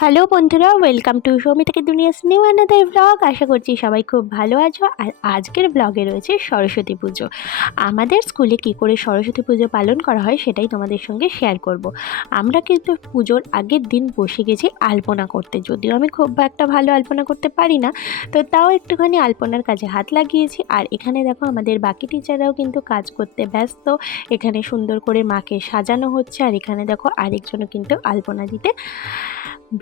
Hello বন্ধুরা, welcome to সৌমিতাকে দুনিয়াস নিউ অ্যানাদার ব্লগ। আশা করছি সবাই খুব ভালো আছো। আর আজকের ব্লগে রয়েছে সরস্বতী পুজো। আমাদের স্কুলে কি করে সরস্বতী পুজো পালন করা হয় সেটাই তোমাদের সঙ্গে শেয়ার করব। আমরা কিন্তু পুজোর আগের দিন বসে গেছি আলপনা করতে। যদিও আমি খুব একটা ভালো আলপনা করতে পারি না, তো তাও একটুখানি আলপনার কাজে হাত লাগিয়েছি। আর এখানে দেখো আমাদের বাকি টিচাররাও কিন্তু কাজ করতে ব্যস্ত। এখানে সুন্দর করে মাকে সাজানো হচ্ছে, আর এখানে দেখো আরেকজনও কিন্তু আলপনা দিতে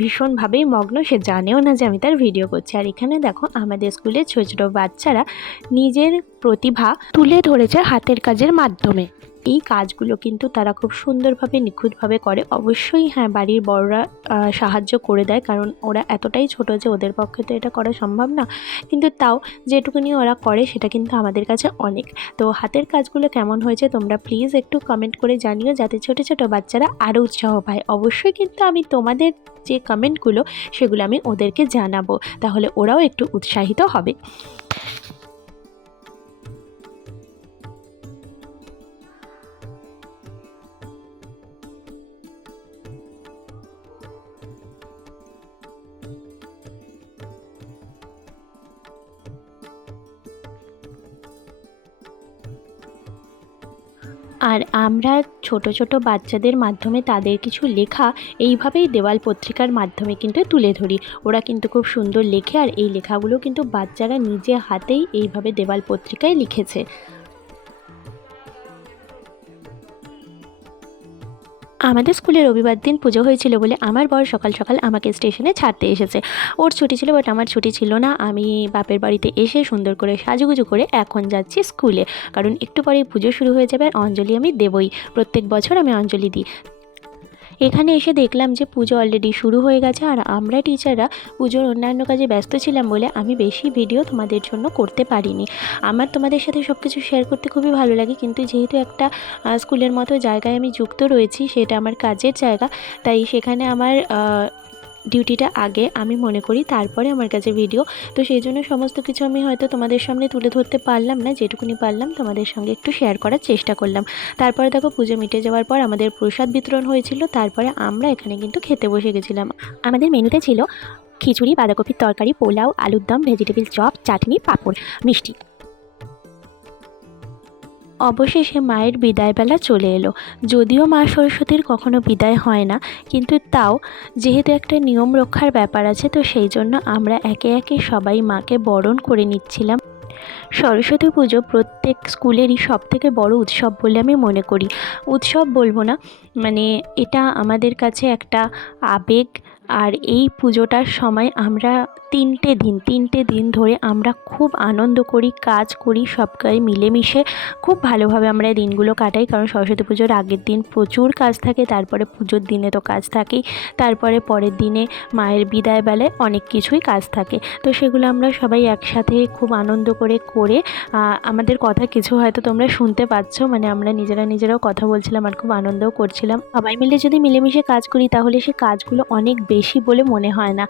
ভীষণভাবেই মগ্ন, সে জানেও না যে আমি তার ভিডিও করছি। আর এখানে দেখো আমাদের স্কুলে ছোটো ছোটো বাচ্চারা নিজের প্রতিভা তুলে ধরেছে হাতের কাজের মাধ্যমে। এই কাজগুলো কিন্তু তারা খুব সুন্দরভাবে নিখুঁতভাবে করে। অবশ্যই হ্যাঁ, বাড়ির বড়রা সাহায্য করে দেয়, কারণ ওরা এতটাই ছোট যে ওদের পক্ষে তো এটা করা সম্ভব না। কিন্তু তাও যেটুকুনি ওরা করে সেটা কিন্তু আমাদের কাছে অনেক। তো হাতের কাজগুলো কেমন হয়েছে তোমরা প্লিজ একটু কমেন্ট করে জানিও, যাতে ছোটো ছোটো বাচ্চারা আরও উৎসাহ পায়। অবশ্যই কিন্তু আমি তোমাদের যে কমেন্টগুলো সেগুলো আমি ওদেরকে জানাবো, তাহলে ওরাও একটু উৎসাহিত হবে। আর আমরা ছোট ছোট বাচ্চাদের মাধ্যমে তাদের কিছু লেখা এইভাবেই দেওয়াল পত্রিকার মাধ্যমে কিন্তু তুলে ধরি। ওরা কিন্তু খুব সুন্দর লেখে, আর এই লেখাগুলো কিন্তু বাচ্চারা নিজে হাতেই এইভাবে দেওয়াল পত্রিকায় লিখেছে। আমাদের স্কুলে রবিবার দিন পুজো হয়েছিল বলে আমার বর সকাল সকাল আমাকে স্টেশনে ছাড়তে এসেছে। ওর ছুটি ছিল, বাট আমার ছুটি ছিল না। আমি বাপের বাড়িতে এসে সুন্দর করে সাজুগুজু করে এখন যাচ্ছি স্কুলে, কারণ একটু পরেই পুজো শুরু হয়ে যাবে। আর অঞ্জলি আমি দেবই, প্রত্যেক বছর আমি অঞ্জলি দিই। এখানে এসে দেখলাম যে পুজো অলরেডি শুরু হয়ে গেছে, আর আমরা টিচাররা পুজোর অন্যান্য কাজে ব্যস্ত ছিলাম বলে আমি বেশি ভিডিও তোমাদের জন্য করতে পারিনি। আমার তোমাদের সাথে সব কিছু শেয়ার করতে খুবই ভালো লাগে, কিন্তু যেহেতু একটা স্কুলের মতো জায়গায় আমি যুক্ত রয়েছি, সেটা আমার কাজের জায়গা, তাই সেখানে আমার ডিউটিটা আগে আমি মনে করি, তারপরে আমার কাছে ভিডিও। তো সেই জন্য সমস্ত কিছু আমি হয়তো তোমাদের সামনে তুলে ধরতে পারলাম না, যেটুকুনি পারলাম তোমাদের সঙ্গে একটু শেয়ার করার চেষ্টা করলাম। তারপরে দেখো পুজো মিটে যাওয়ার পর আমাদের প্রসাদ বিতরণ হয়েছিল, তারপরে আমরা এখানে কিন্তু খেতে বসে গেছিলাম। আমাদের মেনুতে ছিল খিচুড়ি, বাঁধাকপির তরকারি, পোলাও, আলুর দম, ভেজিটেবিল চপ, চাটনি, পাঁপড়, মিষ্টি। অবশেষে মায়ের বিদায়বেলা চলে এলো। যদিও মা সরস্বতীর কখনো বিদায় হয় না, কিন্তু তাও যেহেতু একটা নিয়ম রক্ষার ব্যাপার আছে, তো সেই জন্য আমরা একে একে সবাই মাকে বরণ করে নিচ্ছিলাম। সরস্বতী পুজো প্রত্যেক স্কুলেরই সবথেকে বড় উৎসব বলে আমি মনে করি। উৎসব বলবো না, মানে এটা আমাদের কাছে একটা আবেগ। আর এই পুজোটার সময় আমরা তিনটে দিন ধরে আমরা খুব আনন্দ করি, কাজ করি, সবাই মিলেমিশে খুব ভালোভাবে আমরা এই দিনগুলো কাটাই। কারণ সরস্বতী পুজোর আগের দিন প্রচুর কাজ থাকে, তারপরে পুজোর দিনে তো কাজ থাকেই, তারপরে পরের দিনে মায়ের বিদায় বেলায় অনেক কিছুই কাজ থাকে। তো সেগুলো আমরা সবাই একসাথে খুব আনন্দ করে আমাদের কথা কিছু হয়তো তোমরা শুনতে পাচ্ছ, মানে আমরা নিজেরাও কথা বলছিলাম আর খুব আনন্দও করছিলাম। সবাই মিলে যদি মিলেমিশে কাজ করি তাহলে সে কাজগুলো অনেক বেশি বলে মনে হয় না।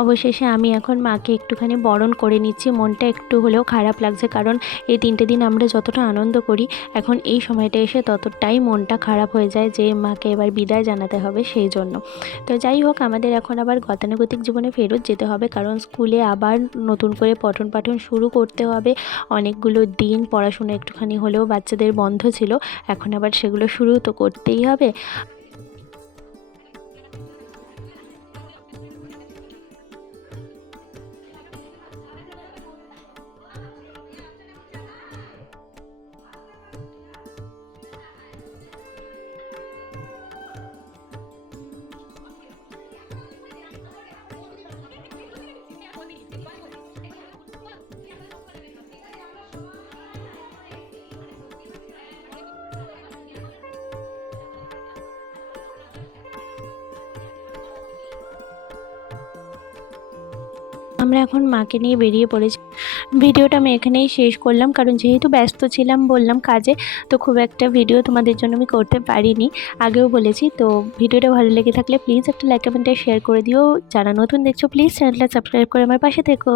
অবশেষে আমি এখন মাকে একটুখানি বরণ করে নিচ্ছি। মনটা একটু হলেও খারাপ লাগছে, কারণ এই 3টে দিন আমরা যতটা আনন্দ করি, এখন এই সময়টা এসে ততটাই মনটা খারাপ হয়ে যায় যে মাকে এবার বিদায় জানাতে হবে সেই জন্য। তো যাই হোক, আমাদের এখন আবার গতানুগতিক জীবনে ফেরত যেতে হবে, কারণ স্কুলে আবার নতুন করে পঠন পাঠন শুরু করতে হবে। অনেকগুলো দিন পড়াশোনা একটুখানি হলেও বাচ্চাদের বন্ধ ছিল, এখন আবার সেগুলো শুরু তো করতেই হবে। আমরা এখন মাকে নিয়ে বেরিয়ে পড়েছি। ভিডিওটা আমি এখানেই শেষ করলাম, কারণ যেহেতু ব্যস্ত ছিলাম বললাম কাজে, তো খুব একটা ভিডিও তোমাদের জন্য আমি করতে পারিনি, আগেও বলেছি। তো ভিডিওটা ভালো লেগে থাকলে প্লিজ একটা লাইক কমেন্টে শেয়ার করে দিও। যারা নতুন দেখছো প্লিজ চ্যানেলটা সাবস্ক্রাইব করে আমার পাশে থেকো।